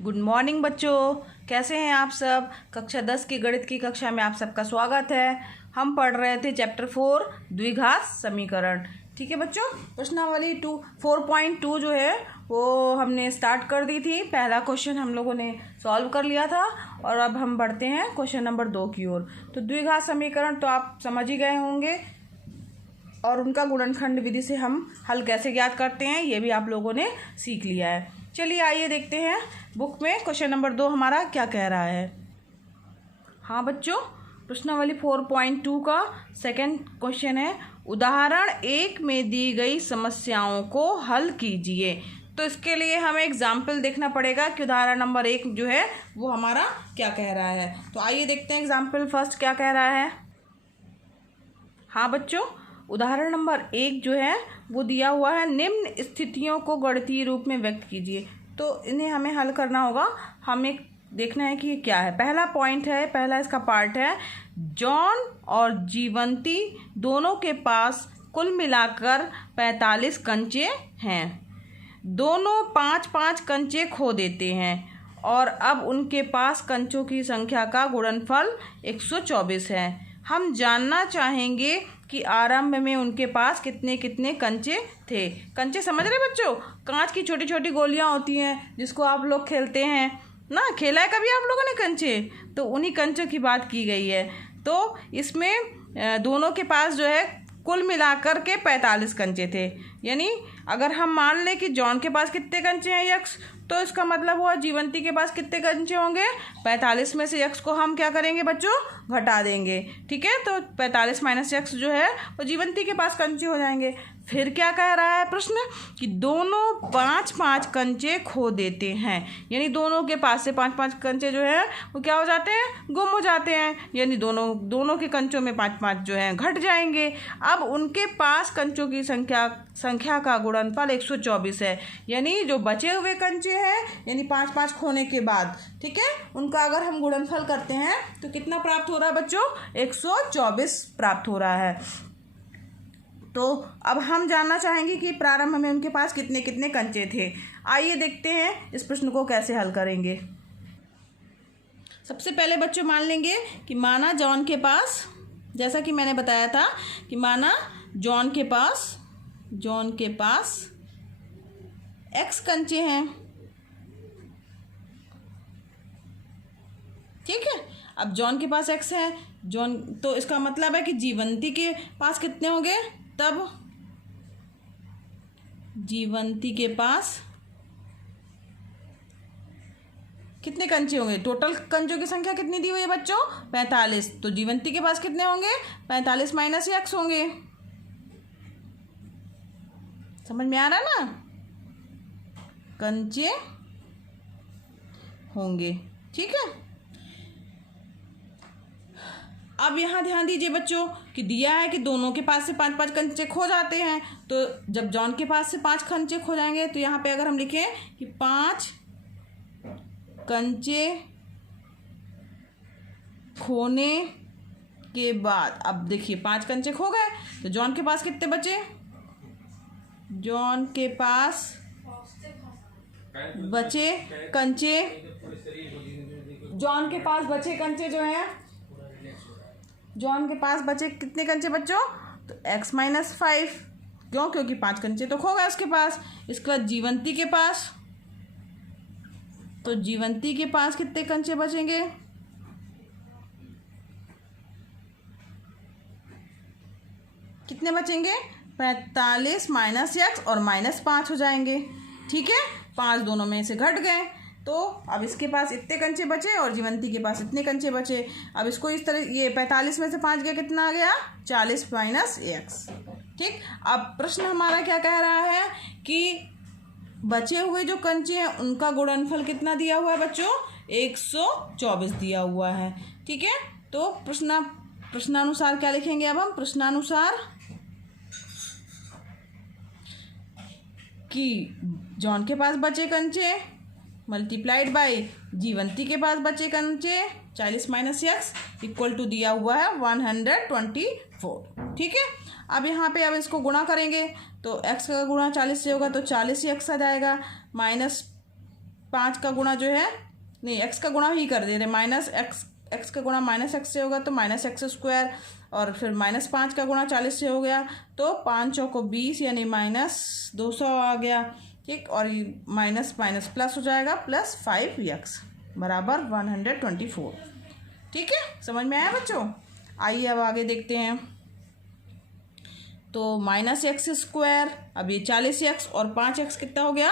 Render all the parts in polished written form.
Good morning बच्चों, कैसे हैं आप सब। कक्षा 10 की गणित की कक्षा में आप सबका स्वागत है। हम पढ़ रहे थे चैप्टर 4 द्विघात समीकरण। ठीक है बच्चों, प्रश्नावली 4.2 जो है वो हमने स्टार्ट कर दी थी। पहला क्वेश्चन हम लोगों ने सॉल्व कर लिया था और अब हम बढ़ते हैं क्वेश्चन नंबर 2 की ओर। तो द्विघात समीकरण तो आप समझ ही गए होंगे और उनका गुणनखंड विधि से हम हल कैसे ज्ञात करते हैं ये भी आप लोगों ने सीख लिया है। चलिए आइए देखते हैं बुक में क्वेश्चन नंबर 2 हमारा क्या कह रहा है। हाँ बच्चों, प्रश्नावली 4.2 का सेकंड क्वेश्चन है, उदाहरण 1 में दी गई समस्याओं को हल कीजिए। तो इसके लिए हमें एग्जाम्पल देखना पड़ेगा कि उदाहरण नंबर 1 जो है वो हमारा क्या कह रहा है। तो आइए देखते हैं एग्जाम्पल फर्स्ट क्या कह रहा है। हाँ बच्चों, उदाहरण नंबर 1 जो है वो दिया हुआ है, निम्न स्थितियों को गणितीय रूप में व्यक्त कीजिए। तो इन्हें हमें हल करना होगा। हमें देखना है कि ये क्या है। पहला पॉइंट है, पहला इसका पार्ट है, जॉन और जीवंती दोनों के पास कुल मिलाकर 45 कंचे हैं। दोनों 5-5 कंचे खो देते हैं और अब उनके पास कंचों की संख्या का गुणनफल 124 है। हम जानना चाहेंगे कि आरंभ में उनके पास कितने कितने कंचे थे। कंचे समझ रहे बच्चों, कांच की छोटी छोटी गोलियां होती हैं जिसको आप लोग खेलते हैं ना, खेला है कभी आप लोगों ने कंचे? तो उन्हीं कंचों की बात की गई है। तो इसमें दोनों के पास जो है कुल मिलाकर के 45 कंचे थे। यानी अगर हम मान लें कि जॉन के पास कितने कंचे हैं यक्स, तो इसका मतलब हुआ जीवंती के पास कितने कंचे होंगे, 45 में से यक्स को हम क्या करेंगे बच्चों, घटा देंगे। ठीक है, तो 45 माइनस यक्स जो है वो जीवंती के पास कंचे हो जाएंगे। फिर क्या कह रहा है प्रश्न कि दोनों 5-5 कंचे खो देते हैं। यानी दोनों के पास से 5-5 कंचे जो है वो क्या हो जाते हैं, गुम हो जाते हैं। यानी दोनों के कंचों में 5-5 जो है घट जाएंगे। अब उनके पास कंचों की संख्या का गुणनफल 124 है। यानी जो बचे हुए कंचे हैं, यानी 5-5 खोने के बाद, ठीक है, उनका अगर हम गुणनफल करते हैं तो कितना प्राप्त हो रहा है बच्चों, 124 प्राप्त हो रहा है। तो अब हम जानना चाहेंगे कि प्रारंभ में उनके पास कितने कितने कंचे थे। आइए देखते हैं इस प्रश्न को कैसे हल करेंगे। सबसे पहले बच्चों मान लेंगे कि माना जॉन के पास, जैसा कि मैंने बताया था कि माना जॉन के पास x कंचे हैं। ठीक है, अब जॉन के पास x है, जॉन, तो इसका मतलब है कि जीवंती के पास कितने होंगे, तब जीवंती के पास कितने कंचे होंगे, टोटल कंचों की संख्या कितनी दी हुई है बच्चों, 45। तो जीवंती के पास कितने होंगे, 45 माइनस यक्स होंगे। समझ में आ रहा ना, कंचे होंगे। ठीक है, अब यहाँ ध्यान दीजिए बच्चों कि दिया है कि दोनों के पास से 5-5 कंचे खो जाते हैं। तो जब जॉन के पास से 5 कंचे खो जाएंगे तो यहाँ पे अगर हम लिखें कि 5 कंचे खोने के बाद, अब देखिए 5 कंचे खो गए तो जॉन के पास कितने बचे, जॉन के पास बचे कंचे, जॉन के पास बचे कंचे जो हैं, जॉन के पास बचे कितने कंचे बच्चों, तो x माइनस 5। क्यों, क्योंकि 5 कंचे तो खो गए उसके पास। इसके बाद जीवंती के पास, तो जीवंती के पास कितने कंचे बचेंगे, कितने बचेंगे, 45 माइनस x और -5 हो जाएंगे। ठीक है, 5 दोनों में से घट गए। तो अब इसके पास इतने कंचे बचे और जीवंती के पास इतने कंचे बचे। अब इसको इस तरह, ये 45 में से 5 गया, कितना आ गया, 40 माइनस एक्स। ठीक, अब प्रश्न हमारा क्या कह रहा है कि बचे हुए जो कंचे हैं उनका गुणनफल कितना दिया हुआ है बच्चों, 124 दिया हुआ है। ठीक है, तो प्रश्नानुसार क्या लिखेंगे अब हम, प्रश्नानुसार कि जॉन के पास बचे कंचे मल्टीप्लाइड बाय जीवंती के पास बचे कंचे 40 माइनस एक्स इक्वल टू दिया हुआ है 124। ठीक है, अब यहाँ पे अब इसको गुणा करेंगे तो x का गुणा 40 से होगा तो 40 ही x आ जाएगा, माइनस 5 का गुणा जो है, नहीं एक्स का गुणा ही कर दे रहे, माइनस एक्स का गुणा माइनस एक्स से होगा तो माइनस एक्स स्क्वायर, और फिर -5 का गुणा 40 से हो गया तो 5 चौको 20 यानी -200 आ गया। ठीक, और माइनस माइनस प्लस हो जाएगा, प्लस 5x बराबर 124। ठीक है, समझ में आया बच्चों? आइए अब आगे देखते हैं। तो -x², अब ये 40x और 5x कितना हो गया,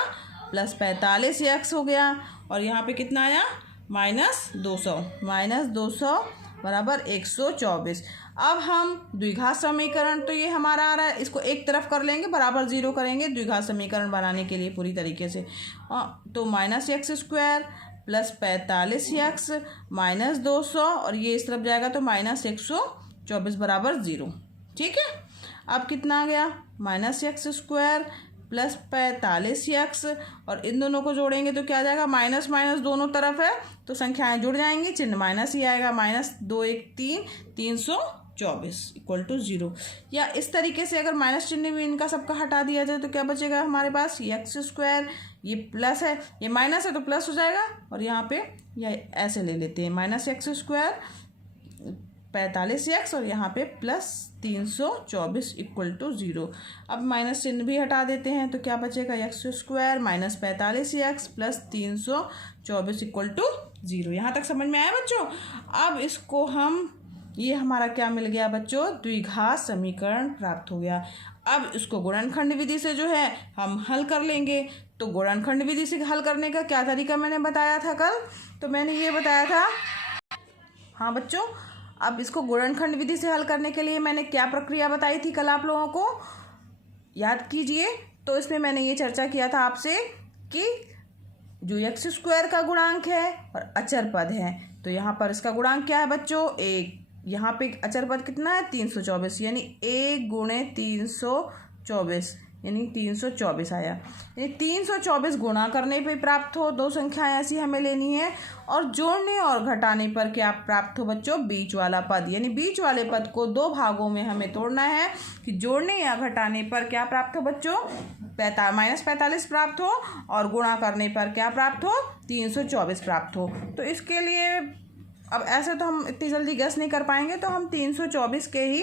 +45x हो गया, और यहाँ पे कितना आया -200 बराबर 124। अब हम द्विघात समीकरण, तो ये हमारा आ रहा है, इसको एक तरफ कर लेंगे, बराबर 0 करेंगे द्विघात समीकरण बनाने के लिए पूरी तरीके से। तो -x² + 45x -200, और ये इस तरफ जाएगा तो -124 बराबर 0। ठीक है, अब कितना आ गया, -x² + 45x, और इन दोनों को जोड़ेंगे तो क्या आ जाएगा, माइनस माइनस दोनों तरफ है तो संख्याएं जुड़ जाएंगी, चिन्ह माइनस ही आएगा, -2 1 3 324 = 0। या इस तरीके से अगर माइनस चिन्ह भी इनका सबका हटा दिया जाए तो क्या बचेगा हमारे पास, x², ये प्लस है, ये माइनस है तो प्लस हो जाएगा, और यहाँ पे या ऐसे ले लेते हैं -x² 45x और यहाँ पे +324 = 0। अब माइनस चिन्ह भी हटा देते हैं तो क्या बचेगा, x² -45x + 324 = 0। यहाँ तक समझ में आया बच्चों? अब इसको हम, ये हमारा क्या मिल गया बच्चों, द्विघात समीकरण प्राप्त हो गया। अब इसको गुणनखंड विधि से जो है हम हल कर लेंगे। तो गुणनखंड विधि से हल करने का क्या तरीका मैंने बताया था कल, तो मैंने ये बताया था, हाँ बच्चों, अब इसको गुणनखंड विधि से हल करने के लिए मैंने क्या प्रक्रिया बताई थी कल, आप लोगों को याद कीजिए। तो इसमें मैंने ये चर्चा किया था आपसे कि जो x² का गुणांक है और अचर पद है, तो यहाँ पर इसका गुणांक क्या है बच्चों, 1, यहाँ पे अचर पद कितना है 324, यानी 1 × 324 यानी 324 आया। यानी 324 गुणा करने पे प्राप्त हो, दो संख्याएं ऐसी हमें लेनी है, और जोड़ने और घटाने पर क्या प्राप्त हो बच्चों, बीच वाला पद। यानी बीच वाले पद को दो भागों में हमें तोड़ना है कि जोड़ने या घटाने पर क्या प्राप्त हो बच्चों, -45 प्राप्त हो, और गुणा करने पर क्या प्राप्त हो, 324 प्राप्त हो। तो इसके लिए अब ऐसे तो हम इतनी जल्दी गेस नहीं कर पाएंगे, तो हम 324 के ही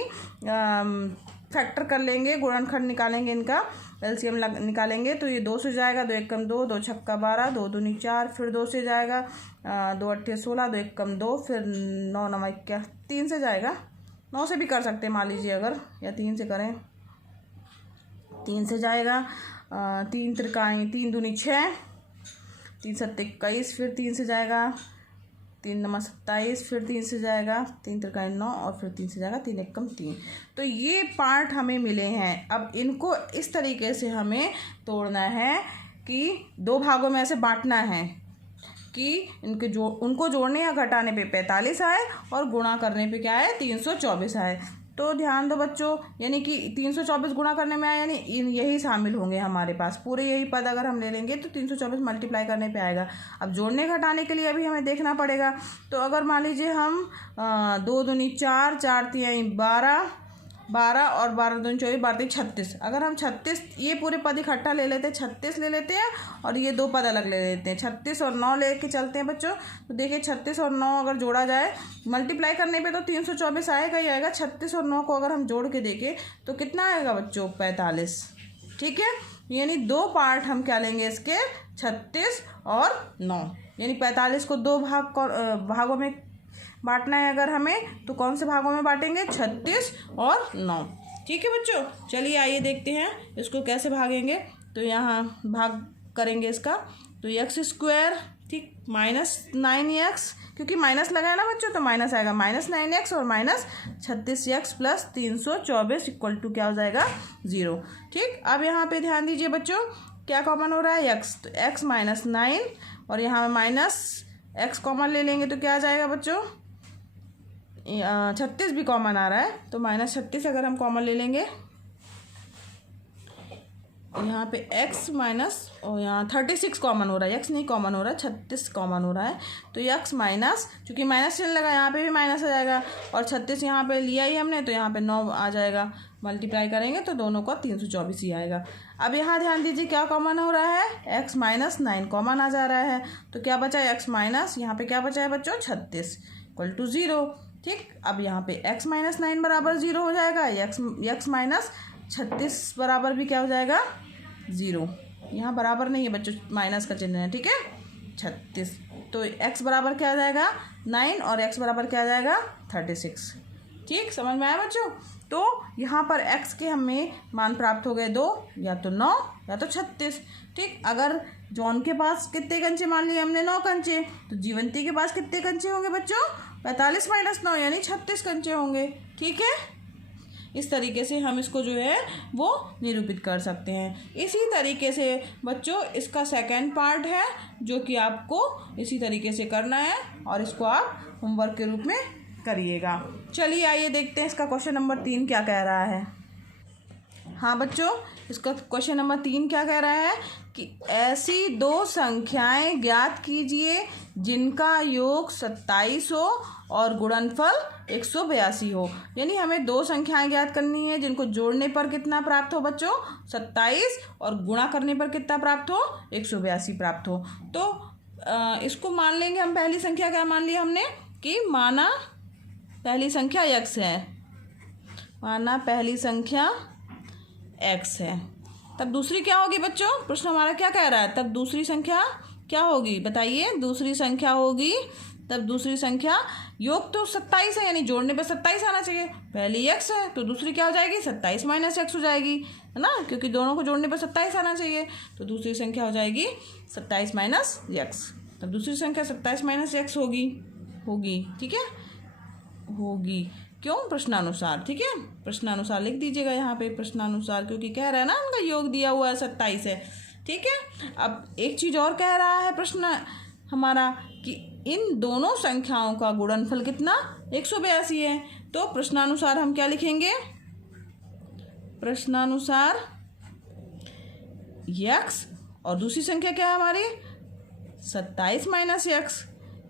फैक्टर कर लेंगे, गुणनखंड निकालेंगे, इनका एलसीएम निकालेंगे। तो ये 2 से जाएगा, 2 1 = 2, 2 छक्का 12, 2 दूनी 4, फिर 2 से जाएगा 2 8 16, 2 1 = 2, फिर 9 9 क्या 3 से जाएगा, 9 से भी कर सकते हैं मान लीजिए अगर, या 3 से करें, 3 से जाएगा 3 त्रिकाएँ 3 दूनी 6, 3 7 21, फिर 3 से जाएगा 3 9 27, फिर 3 से जाएगा 3 त्रिकाएँ 9, और फिर 3 से जाएगा 3 1 = 3। तो ये पार्ट हमें मिले हैं। अब इनको इस तरीके से हमें तोड़ना है कि दो भागों में ऐसे बांटना है कि उनको जोड़ने या घटाने पे 45 आए और गुणा करने पे क्या है, 324 आए। तो ध्यान दो बच्चों, यानी कि 324 गुणा करने में आया, यानी यही शामिल होंगे हमारे पास, पूरे यही पद अगर हम ले लेंगे तो 324 मल्टीप्लाई करने पे आएगा। अब जोड़ने घटाने के लिए अभी हमें देखना पड़ेगा। तो अगर मान लीजिए हम 2 दूनी 4, 4 3 12, 12 और 12 दूनी 24, 12 36, अगर हम 36 ये पूरे पद इकट्ठा ले लेते हैं, 36 ले लेते हैं, और ये दो पद अलग ले लेते हैं, 36 और 9 लेके चलते हैं बच्चों। तो देखिए 36 और 9 अगर जोड़ा जाए, मल्टीप्लाई करने पे तो 324 आएगा ही आएगा। 36 और 9 को अगर हम जोड़ के देखें तो कितना आएगा बच्चों, 45। ठीक है, यानी दो पार्ट हम क्या लेंगे इसके, 36 और 9, यानी 45 को दो भागों में बांटना है अगर हमें, तो कौन से भागों में बांटेंगे, 36 और 9। ठीक है बच्चों, चलिए आइए देखते हैं इसको कैसे भागेंगे। तो यहाँ भाग करेंगे इसका, तो x², ठीक, -9x, क्योंकि माइनस लगाया ना बच्चों तो माइनस आएगा, -9x और -36x + 324 = क्या हो जाएगा, 0। ठीक, अब यहाँ पे ध्यान दीजिए बच्चों, क्या कॉमन हो रहा है, x, तो x -9, और यहाँ -x कॉमन ले लेंगे तो क्या आ जाएगा बच्चों, 36 भी कॉमन आ रहा है, तो -36 अगर हम कॉमन ले लेंगे, यहाँ पे x माइनस और यहाँ 36 कॉमन हो रहा है, x नहीं कॉमन हो रहा है, 36 कॉमन हो रहा है। तो x माइनस, चूँकि माइनस चिन्ह लगा यहाँ पे भी माइनस आ जाएगा, और 36 यहाँ पे लिया ही हमने तो यहाँ पे 9 आ जाएगा। मल्टीप्लाई करेंगे तो दोनों का 324 ही आएगा। अब यहाँ ध्यान दीजिए क्या कॉमन हो रहा है, x माइनस 9 कॉमन आ जा रहा है। तो क्या बचा है, x माइनस, यहाँ पे क्या बचा है बच्चों 36 इक्वल टू 0। ठीक, अब यहाँ पे x माइनस 9 बराबर 0 हो जाएगा, x माइनस 36 बराबर भी क्या हो जाएगा 0। यहाँ बराबर नहीं है बच्चों, माइनस का चिन्ह है, ठीक है 36। तो x बराबर क्या आ जाएगा 9 और x बराबर क्या आ जाएगा 36। ठीक, समझ में आया बच्चों। तो यहाँ पर x के हमें मान प्राप्त हो गए 2, या तो 9 या तो 36। ठीक, अगर जॉन के पास कितने कंचे मान लिए हमने 9 कंचे, तो जीवंती के पास कितने कंचे होंगे बच्चों 45 माइनस 9 यानी 36 कंचे होंगे। ठीक है, इस तरीके से हम इसको जो है वो निरूपित कर सकते हैं। इसी तरीके से बच्चों इसका सेकंड पार्ट है जो कि आपको इसी तरीके से करना है, और इसको आप होमवर्क के रूप में करिएगा। चलिए आइए देखते हैं इसका क्वेश्चन नंबर 3 क्या कह रहा है। हाँ बच्चों, इसका क्वेश्चन नंबर 3 क्या कह रहा है कि ऐसी दो संख्याएं ज्ञात कीजिए जिनका योग 27 हो और गुणनफल 182 हो। यानी हमें दो संख्याएं ज्ञात करनी है जिनको जोड़ने पर कितना प्राप्त हो बच्चों 27, और गुणा करने पर कितना प्राप्त हो 182 प्राप्त हो। तो इसको मान लेंगे हम। पहली संख्या क्या मान लिया हमने कि माना पहली संख्या x है, माना पहली संख्या x है, तब दूसरी क्या होगी बच्चों, प्रश्न हमारा क्या कह रहा है, तब दूसरी संख्या क्या होगी बताइए। दूसरी संख्या होगी, तब दूसरी संख्या योग तो 27 है यानी जोड़ने पे 27 आना चाहिए। पहली x है तो दूसरी क्या हो जाएगी 27 माइनस x हो जाएगी, है ना, क्योंकि दोनों को जोड़ने पे 27 आना चाहिए। तो दूसरी संख्या हो जाएगी 27 माइनस x, तब दूसरी संख्या 27 माइनस x होगी। ठीक है, होगी क्यों, प्रश्नानुसार। ठीक है, प्रश्नानुसार लिख दीजिएगा यहाँ पे, प्रश्नानुसार, क्योंकि कह रहा है ना उनका योग दिया हुआ है 27 है। ठीक है, अब एक चीज़ और कह रहा है प्रश्न हमारा कि इन दोनों संख्याओं का गुणनफल कितना 182 है। तो प्रश्नानुसार हम क्या लिखेंगे, प्रश्नानुसार x और दूसरी संख्या क्या है हमारी 27 माइनस x,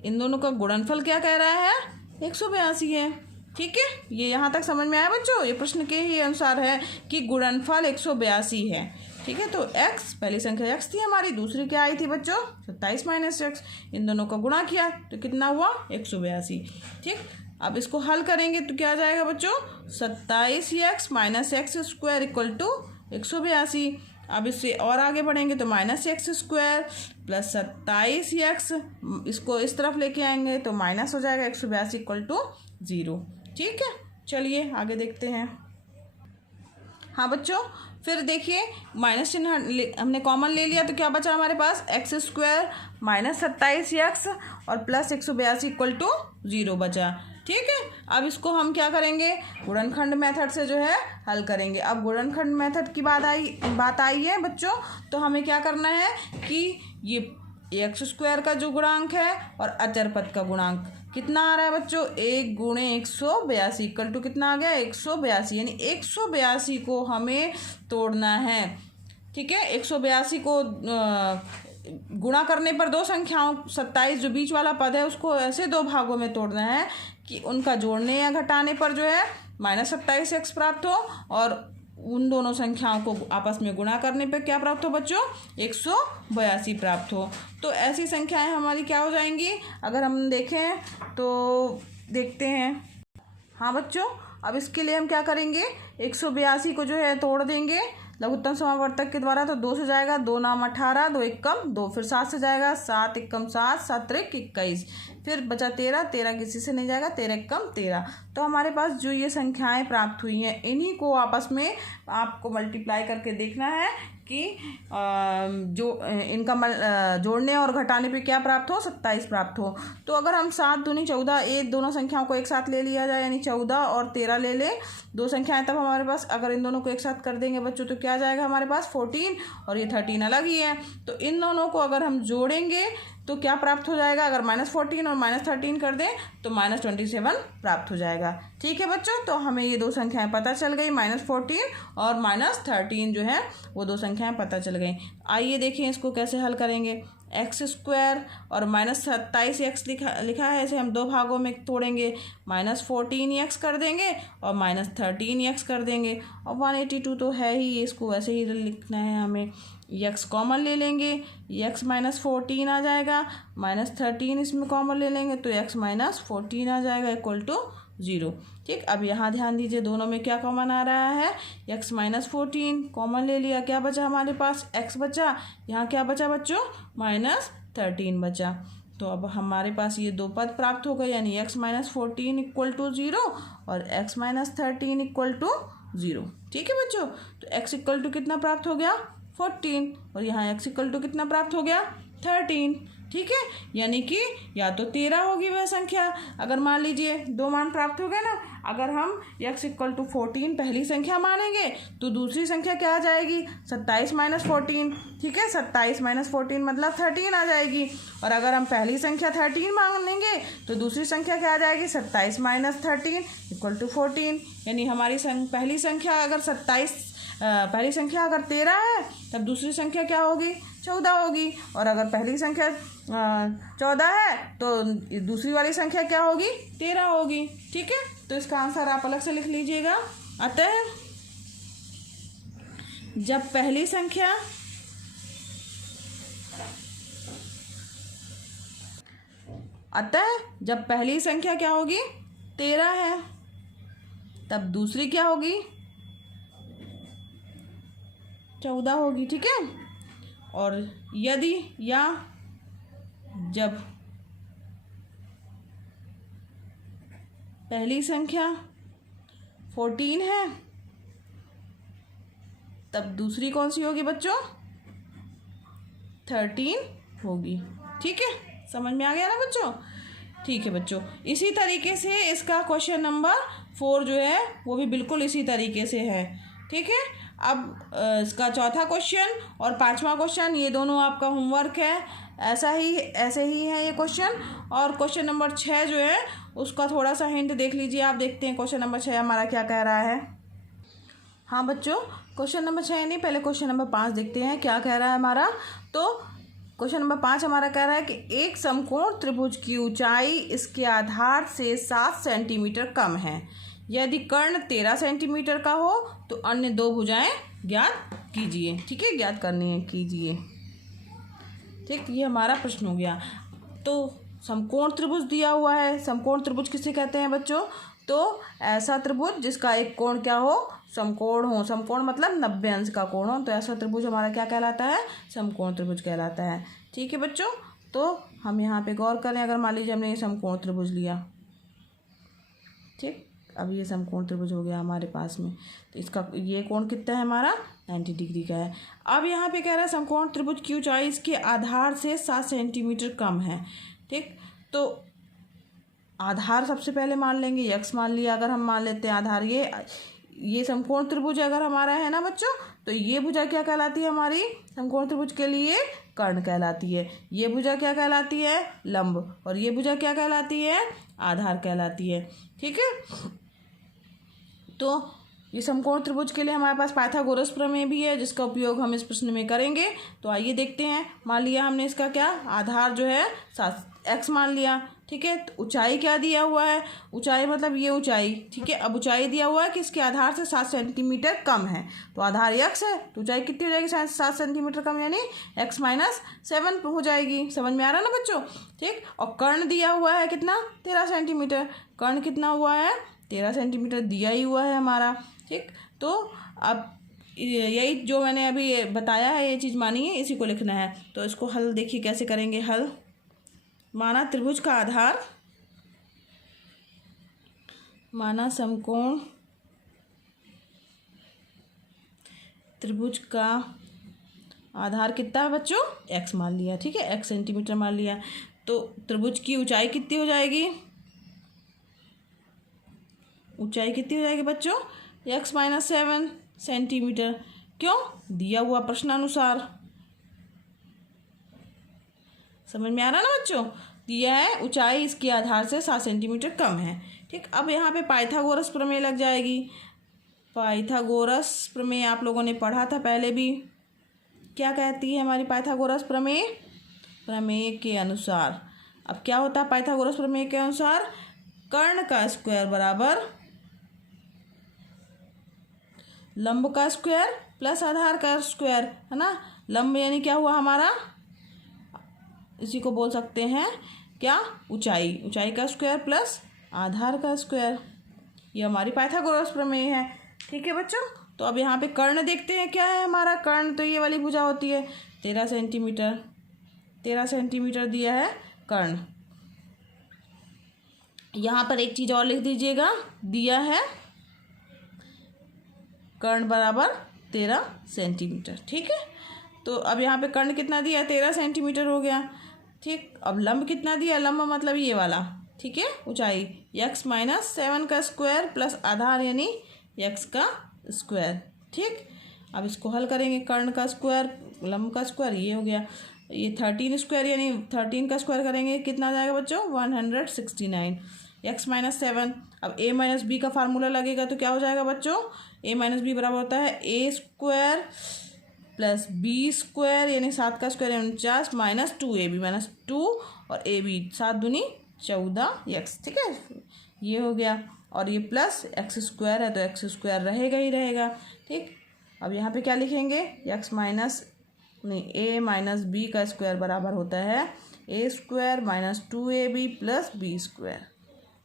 इन दोनों का गुणनफल क्या कह रहा है 182 है। ठीक है, ये यहाँ तक समझ में आया बच्चों। ये प्रश्न के ही अनुसार है कि गुणनफल 182 है। ठीक है, तो x पहली संख्या x थी हमारी, दूसरी क्या आई थी बच्चों 27 माइनस x, इन दोनों का गुणा किया तो कितना हुआ 182। ठीक, अब इसको हल करेंगे तो क्या आ जाएगा बच्चों 27x minus x square equal to 182। अब इससे और आगे बढ़ेंगे तो minus x square plus 27x, इसको इस तरफ लेके आएंगे तो माइनस हो जाएगा 182 इक्वल टू 0। ठीक है, चलिए आगे देखते हैं। हाँ बच्चों, फिर देखिए माइनस चिन्ह हमने कॉमन ले लिया तो क्या बचा हमारे पास एक्स स्क्वायर माइनस 27x और प्लस 182 इक्वल टू 0 बचा। ठीक है, अब इसको हम क्या करेंगे गुणनखंड मेथड से जो है हल करेंगे। अब गुणनखंड मेथड की बात आई है बच्चों, तो हमें क्या करना है कि ये एक्स स्क्वायर का जो गुणांक है और अचर पद का गुणांक कितना आ रहा है बच्चों 1 गुणे 182 इक्वल टू कितना आ गया 182, यानी 182 को हमें तोड़ना है। ठीक है, 182 को गुणा करने पर दो संख्याओं 27 जो बीच वाला पद है उसको ऐसे दो भागों में तोड़ना है कि उनका जोड़ने या घटाने पर जो है माइनस 27x प्राप्त हो, और उन दोनों संख्याओं को आपस में गुणा करने पर क्या प्राप्त हो बच्चों 182 प्राप्त हो। तो ऐसी संख्याएं हमारी क्या हो जाएंगी अगर हम देखें तो देखते हैं। हाँ बच्चों, अब इसके लिए हम क्या करेंगे 182 को जो है तोड़ देंगे लघुत्तम समावर्तक के द्वारा। तो 2 से जाएगा 2 नाम 18, 2 एकम 2, फिर 7 से जाएगा 7 एकम 7, 7 त्रिक 21, फिर बचा 13, 13 किसी से नहीं जाएगा 13 एकम 13। तो हमारे पास जो ये संख्याएं प्राप्त हुई हैं इन्हीं को आपस में आपको मल्टीप्लाई करके देखना है कि जो इनका जोड़ने और घटाने पे क्या प्राप्त हो 27 प्राप्त हो। तो अगर हम 7 दूनी 14 ये दोनों संख्याओं को एक साथ ले लिया जाए यानी 14 और 13 ले ले दो संख्याएं, तब हमारे पास अगर इन दोनों को एक साथ कर देंगे बच्चों तो क्या आ जाएगा हमारे पास 14 और ये 13 अलग ही है। तो इन दोनों को अगर हम जोड़ेंगे तो क्या प्राप्त हो जाएगा, अगर -14 और -13 कर दें तो -27 प्राप्त हो जाएगा। ठीक है बच्चों, तो हमें ये दो संख्याएं पता चल गई, -14 और -13 जो है वो दो संख्याएं पता चल गई। आइए देखें इसको कैसे हल करेंगे। x² और -27x लिखा है, इसे हम दो भागों में तोड़ेंगे, -14x कर देंगे और -13x कर देंगे, और 182 तो है ही, इसको वैसे ही लिखना है हमें। x कॉमन ले लेंगे, x -14 आ जाएगा, -13 इसमें कॉमन ले लेंगे तो x -14 आ जाएगा इक्वल टू 0। ठीक, अब यहाँ ध्यान दीजिए दोनों में क्या कॉमन आ रहा है, x -14 कॉमन ले लिया, क्या बचा हमारे पास, x बचा, यहाँ क्या बचा बच्चों, -13 बचा। तो अब हमारे पास ये दो पद प्राप्त हो गए, यानी x -14 इक्वल टू 0 और x -13 इक्वल टू 0। ठीक है बच्चों, तो x इक्वल टू कितना प्राप्त हो गया, 14, और यहाँ x इक्वल टू कितना प्राप्त हो गया, 13। ठीक है, यानी कि या तो 13 होगी वह संख्या, अगर मान लीजिए दो मान प्राप्त हो गए ना, अगर हम x इक्वल टू 14 पहली संख्या मानेंगे तो दूसरी संख्या क्या आ जाएगी, 27 -14। ठीक है, 27 -14 मतलब 13 आ जाएगी, और अगर हम पहली संख्या 13 मानेंगे तो दूसरी संख्या क्या आ जाएगी, 27 -13 इक्वल टू 14। यानी हमारी पहली संख्या अगर 13 है तब दूसरी संख्या क्या होगी, 14 होगी, और अगर पहली संख्या 14 है तो दूसरी वाली संख्या क्या होगी, 13 होगी। ठीक है, तो इसका आंसर आप अलग से लिख लीजिएगा। अतः जब पहली संख्या क्या होगी, 13 है, तब दूसरी क्या होगी, 14 होगी। ठीक है, और यदि या जब पहली संख्या 14 है तब दूसरी कौन सी होगी बच्चों, 13 होगी। ठीक है, समझ में आ गया ना बच्चों। ठीक है बच्चों, इसी तरीके से इसका क्वेश्चन नंबर 4 जो है वो भी बिल्कुल इसी तरीके से है। ठीक है, अब इसका चौथा क्वेश्चन और पांचवा क्वेश्चन ये दोनों आपका होमवर्क है, ऐसे ही है ये क्वेश्चन। और क्वेश्चन नंबर 6 जो है उसका थोड़ा सा हिंट देख लीजिए आप, देखते हैं क्वेश्चन नंबर 6 हमारा क्या कह रहा है। हाँ बच्चों, क्वेश्चन नंबर 6 नहीं, पहले क्वेश्चन नंबर 5 देखते हैं क्या कह रहा है हमारा। तो क्वेश्चन नंबर 5 हमारा कह रहा है कि एक समकोण त्रिभुज की ऊंचाई इसके आधार से 7 सेंटीमीटर कम है। यदि कर्ण 13 सेंटीमीटर का हो तो अन्य दो भुजाएं ज्ञात कीजिए। ठीक है, ज्ञात करनी है, कीजिए। ठीक, ये हमारा प्रश्न हो गया। तो समकोण त्रिभुज दिया हुआ है, समकोण त्रिभुज किसे कहते हैं बच्चों, तो ऐसा त्रिभुज जिसका एक कोण क्या हो, समकोण हो। समकोण मतलब 90 अंश का कोण हो, तो ऐसा त्रिभुज हमारा क्या कहलाता है, समकोण त्रिभुज कहलाता है। ठीक है बच्चों, तो हम यहाँ पे गौर करें, अगर मान लीजिए हमने ये समकोण त्रिभुज लिया, ठीक, अब ये समकोण त्रिभुज हो गया हमारे पास में, तो इसका ये कोण कितना है हमारा, 90 डिग्री का है। अब यहाँ पे कह रहा है समकोण त्रिभुज की ऊंचाई इसके आधार से 7 सेंटीमीटर कम है। ठीक, तो आधार सबसे पहले मान लेंगे, x मान लिया, अगर हम मान लेते हैं आधार, ये समकोण त्रिभुज अगर हमारा है ना बच्चों, तो ये भुजा क्या कहलाती है हमारी, समकोण त्रिभुज के लिए कर्ण कहलाती है। ये भुजा क्या कहलाती है, लंब, और ये भुजा क्या कहलाती है, आधार कहलाती है। ठीक है, तो ये समकोण त्रिभुज के लिए हमारे पास पाइथागोरस प्रमेय भी है जिसका उपयोग हम इस प्रश्न में करेंगे। तो आइए देखते हैं। मान लिया हमने इसका क्या, आधार जो है 7x मान लिया। ठीक है, तो ऊंचाई क्या दिया हुआ है, ऊंचाई मतलब ये ऊंचाई। ठीक है, अब ऊंचाई दिया हुआ है कि इसके आधार से 7 सेंटीमीटर कम है, तो आधार x है तो ऊंचाई कितनी हो जाएगी, 7 सेंटीमीटर कम, यानी x -7 हो जाएगी। समझ में आ रहा है ना बच्चों। ठीक, और कर्ण दिया हुआ है कितना, 13 सेंटीमीटर। कर्ण कितना हुआ है, 13 सेंटीमीटर दिया ही हुआ है हमारा। ठीक, तो अब यही जो मैंने अभी बताया है, ये चीज़ मानी है, इसी को लिखना है। तो इसको हल देखिए कैसे करेंगे हल। माना त्रिभुज का आधार, माना समकोण त्रिभुज का आधार कितना है बच्चों, x मान लिया। ठीक है, x सेंटीमीटर मान लिया, तो त्रिभुज की ऊंचाई कितनी हो जाएगी, ऊंचाई कितनी हो जाएगी बच्चों, x -7 सेंटीमीटर। क्यों, दिया हुआ प्रश्नानुसार समझ में आ रहा ना बच्चों। दिया है ऊंचाई इसके आधार से 7 सेंटीमीटर कम है। ठीक, अब यहाँ पे पाइथागोरस प्रमेय लग जाएगी। पाइथागोरस प्रमेय आप लोगों ने पढ़ा था पहले भी। क्या कहती है हमारी पाइथागोरस प्रमेय? प्रमेय के अनुसार, अब क्या होता है पाइथागोरस प्रमेय के अनुसार? कर्ण का स्क्वायर बराबर लंब का स्क्वायर प्लस आधार का स्क्वायर, है ना। लंब यानी क्या हुआ हमारा, इसी को बोल सकते हैं क्या, ऊंचाई। ऊंचाई का स्क्वायर प्लस आधार का स्क्वायर, ये हमारी पाइथागोरस प्रमेय है। ठीक है बच्चों, तो अब यहाँ पे कर्ण देखते हैं क्या है हमारा कर्ण। तो ये वाली भुजा होती है 13 सेंटीमीटर। 13 सेंटीमीटर दिया है कर्ण। यहाँ पर एक चीज़ और लिख दीजिएगा, दिया है कर्ण बराबर 13 सेंटीमीटर। ठीक है, तो अब यहाँ पे कर्ण कितना दिया है? 13 सेंटीमीटर हो गया। ठीक, अब लंब कितना दिया? लंब मतलब ये वाला, ठीक है, ऊंचाई x माइनस 7 का स्क्वायर प्लस आधार यानी x का स्क्वायर। ठीक, अब इसको हल करेंगे। कर्ण का स्क्वायर लंब का स्क्वायर ये हो गया, ये 13 स्क्वायर यानी 13 का स्क्वायर करेंगे कितना आ जाएगा बच्चों? 169। x माइनस 7, अब a माइनस बी का फार्मूला लगेगा तो क्या हो जाएगा बच्चों? a माइनस बी बराबर होता है a square plus B square यानी 7 का स्क्वायर 49 माइनस 2ab माइनस 2 और ए बी 7 दूनी 14x। ठीक है, ये हो गया, और ये प्लस एक्स स्क्वायर है तो एक्स स्क्वायर रहेगा ही रहेगा। ठीक, अब यहाँ पे क्या लिखेंगे? x माइनस नहीं a माइनस बी का स्क्वायर बराबर होता है a square minus 2ab plus B square.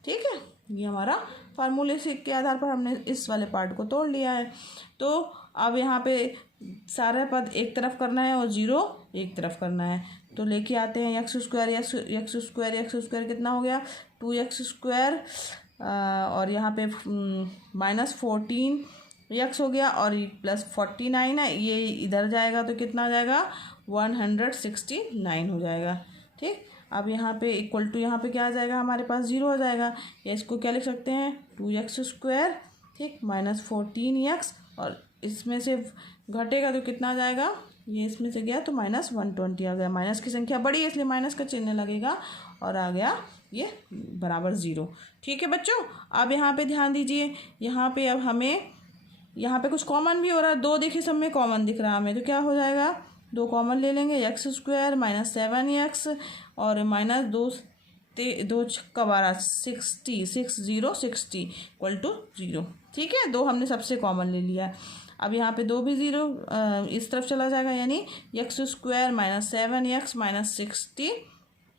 ठीक है, ये हमारा फार्मूले से के आधार पर हमने इस वाले पार्ट को तोड़ लिया है। तो अब यहाँ पे सारे पद एक तरफ करना है और 0 एक तरफ करना है, तो लेके आते हैं एक्स स्क्वायर। एक्स स्क्वायर कितना हो गया? 2x स्क्वायर और यहाँ पे माइनस 14x हो गया और प्लस 49 है, ये इधर जाएगा तो कितना आ जाएगा? 169 हो जाएगा। ठीक, अब यहाँ पे इक्वल टू यहाँ पे क्या आ जाएगा हमारे पास? 0 हो जाएगा, या इसको क्या लिख सकते हैं? 2x स्क्वायर, ठीक, माइनस 14x और इसमें से घटेगा तो कितना आ जाएगा? ये इसमें से गया तो माइनस 120 आ गया। माइनस की संख्या बड़ी है इसलिए माइनस का चिन्ह लगेगा और आ गया ये बराबर 0। ठीक है बच्चों, अब यहाँ पे ध्यान दीजिए, यहाँ पे अब हमें यहाँ पे कुछ कॉमन भी हो रहा है। 2 देखिए सब में कॉमन दिख रहा है हमें, तो क्या हो जाएगा? 2 कॉमन ले लेंगे, एक्स स्क्वायर माइनस 7x और माइनस 2 छक्का 12 60 इक्वल टू 0। ठीक है, 2 हमने सबसे कॉमन ले लिया। अब यहाँ पे 2 भी 0 इस तरफ चला जाएगा यानी x square minus 7x minus 60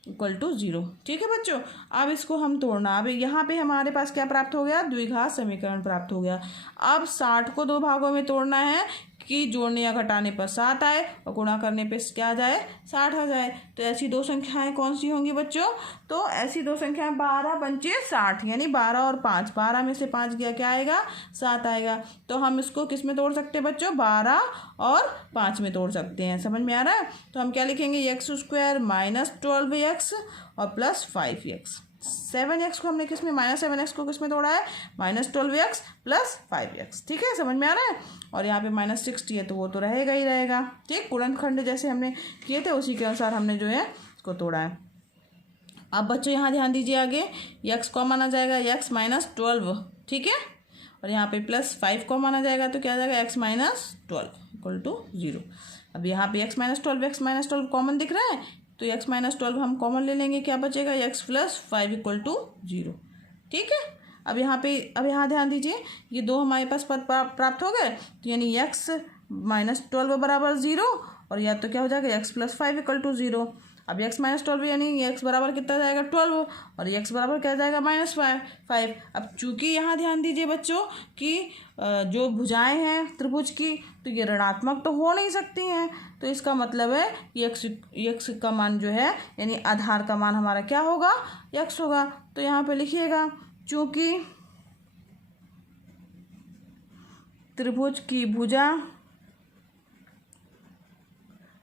equal to 0। ठीक है बच्चों, अब इसको हम तोड़ना। अब यहाँ पे हमारे पास क्या प्राप्त हो गया? द्विघात समीकरण प्राप्त हो गया। अब 60 को 2 भागों में तोड़ना है कि जोड़ने या घटाने पर 7 आए और गुणा करने पे क्या आ जाए? 60 आ जाए। तो ऐसी 2 संख्याएं कौन सी होंगी बच्चों? तो ऐसी 2 संख्याएं 12 पंचे 60 यानी 12 और 5, 12 में से 5 गया क्या आएगा? 7 आएगा। तो हम इसको किस में तोड़ सकते हैं बच्चों? 12 और 5 में तोड़ सकते हैं। समझ में आ रहा है? तो हम क्या लिखेंगे? एक्स स्क्वायर माइनस 12x और प्लस 5x। 7x को हमने किस में? माइनस 7x को किस में तोड़ा है? Minus 12x plus 5x। ठीक है, समझ में आ रहा है? और यहाँ पे माइनस 60 है तो वो तो रहेगा ही रहेगा। ठीक, गुणनखंड जैसे हमने किए थे उसी के अनुसार हमने जो है इसको तोड़ा है। अब बच्चों यहाँ ध्यान दीजिए, आगे x कॉमन आ जाएगा, x माइनस 12। ठीक है, और यहाँ पे प्लस 5 कॉमन आ जाएगा तो क्या आ जाएगा? x minus 12 equal to 0। अब यहाँ पे x माइनस 12 कॉमन दिख रहा है तो x माइनस 12 हम कॉमन ले लेंगे, क्या बचेगा? x plus 5 equal to 0। ठीक है, अब यहाँ ध्यान दीजिए, ये 2 हमारे पास पद प्राप्त हो गए, तो यानी x माइनस 12 बराबर 0 और या तो क्या हो जाएगा? x plus 5 equal to 0। अब x माइनस 12 यानी x बराबर कितना जाएगा? 12 और x बराबर क्या जाएगा? माइनस 5। अब चूंकि यहाँ ध्यान दीजिए बच्चों कि जो भुजाएं हैं त्रिभुज की तो ये ऋणात्मक तो हो नहीं सकती हैं, तो इसका मतलब है कि x का मान जो है यानी आधार का मान हमारा क्या होगा? x होगा। तो यहाँ पे लिखिएगा, चूंकि त्रिभुज की भुजा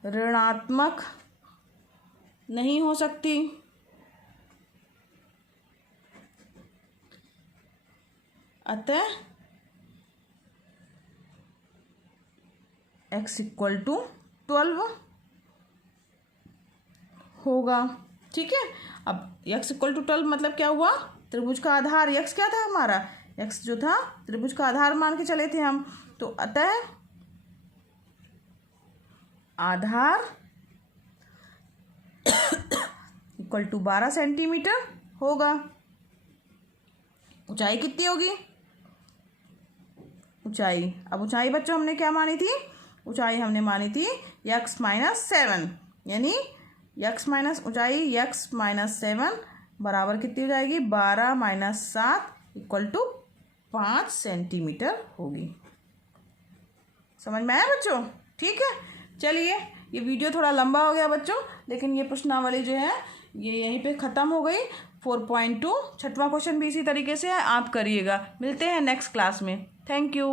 ऋणात्मक नहीं हो सकती, अतः x इक्वल टू 12 होगा। ठीक है, अब x इक्वल टू 12 मतलब क्या हुआ, त्रिभुज का आधार x क्या था हमारा, x जो था त्रिभुज का आधार मान के चले थे हम, तो अतः आधार इक्वल टू 12 सेंटीमीटर होगा। ऊंचाई कितनी होगी, ऊंचाई, अब ऊंचाई बच्चों हमने क्या मानी थी, ऊंचाई हमने मानी थी x-7, यानी x माइनस ऊंचाई x-7 बराबर कितनी हो जाएगी, 12 - 7 इक्वल टू 5 सेंटीमीटर होगी। समझ में आया बच्चों? ठीक है, चलिए ये वीडियो थोड़ा लंबा हो गया बच्चों, लेकिन ये प्रश्नावली जो है ये यहीं पे ख़त्म हो गई। 4.2 छठवां क्वेश्चन भी इसी तरीके से आप करिएगा। मिलते हैं नेक्स्ट क्लास में। Thank you.